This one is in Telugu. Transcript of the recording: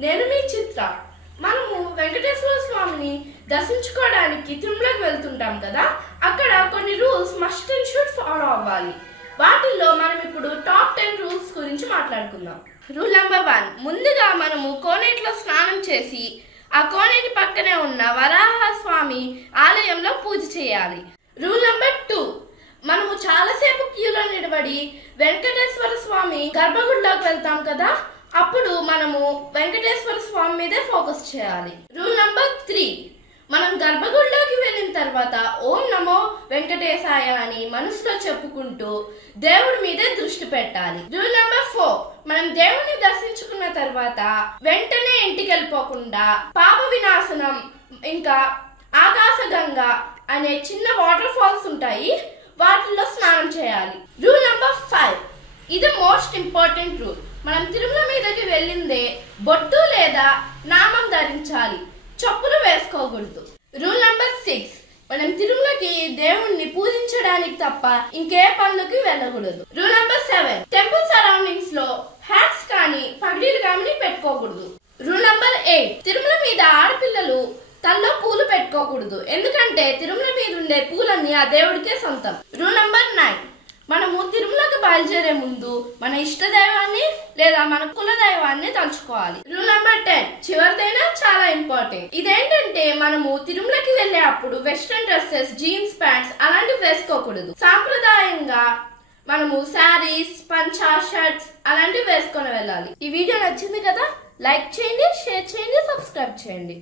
నేను మీ చిత్ర. మనము వెంకటేశ్వర స్వామిని దర్శించుకోవడానికి తిరుమలకి వెళ్తుంటాం కదా, అక్కడ కొన్ని rules must and should follow అవ్వాలి. వాటిల్లో మనం ఇప్పుడు టాప్ 10 రూల్స్ గురించి మాట్లాడుకుందాం. రూల్ నెంబర్ 1, ముందుగా మనము కోనేటిలో స్నానం చేసి ఆ కోనేటి పక్కనే ఉన్న వరాహ స్వామి ఆలయంలో పూజ చేయాలి. రూల్ నెంబర్ 2, మనము చాలాసేపు క్యూలో నిలబడి వెంకటేశ్వర స్వామి గర్భగుడిలోకి వెళ్తాం కదా, అప్పుడు మనము వెంకటేశ్వర స్వామి మీదే ఫోకస్ చేయాలి. రూల్ నెంబర్ 3, మనం గర్భగుడిలోకి వెళ్ళిన తర్వాత ఓం నమో వెంకటేశాయ అని మనసులో చెప్పుకుంటూ దేవుడి మీదే దృష్టి పెట్టాలి. రూల్ నెంబర్ 4, మనం దేవుడిని దర్శించుకున్న తర్వాత వెంటనే ఇంటికి వెళ్ళిపోకుండా పాప వినాశనం ఇంకా ఆకాశగంగా అనే చిన్న వాటర్ ఫాల్స్ ఉంటాయి, వాటిల్లో స్నానం చేయాలి. రూల్ నెంబర్ 5, ఇది మోస్ట్ ఇంపార్టెంట్ రూల్. మనం తిరుమల మీదకి వెళ్ళిందే బొట్టు లేదా నామం ధరించాలి, చెప్పులు వేసుకోకూడదు. రూల్ నెంబర్ 6, మనం తిరుమలకి దేవుణ్ణి పూజించడానికి తప్ప ఇంకే పనులకి వెళ్ళకూడదు. రూల్ నెంబర్ 7, టెంపుల్ సరౌండింగ్స్ లో హ్యాట్స్ కానీ పగడీలు కానీ పెట్టుకోకూడదు. రూల్ నెంబర్ 8, తిరుమల మీద ఆడపిల్లలు తల్లో పూలు పెట్టుకోకూడదు, ఎందుకంటే తిరుమల మీద ఉండే పూలన్నీ ఆ దేవుడికే సొంతం. రూల్ నెంబర్ 9, మనము తిరుమలకు బయలుదేరే ముందు మన ఇష్ట దైవాన్ని లేదా మన కుల దైవాన్ని తలుచుకోవాలి. రూల్ నెంబర్ 10, చివరిదైనా చాలా ఇంపార్టెంట్. ఇదేంటంటే మనము తిరుమలకి వెళ్ళే అప్పుడు వెస్ట్రన్ డ్రెస్సెస్, జీన్స్ ప్యాంట్స్ అలాంటివి వేసుకోకూడదు. సాంప్రదాయంగా మనము శారీస్, పంచా, షర్ట్స్ అలాంటివి వేసుకొని వెళ్ళాలి. ఈ వీడియో నచ్చింది కదా, లైక్ చేయండి, షేర్ చేయండి, సబ్స్క్రైబ్ చేయండి.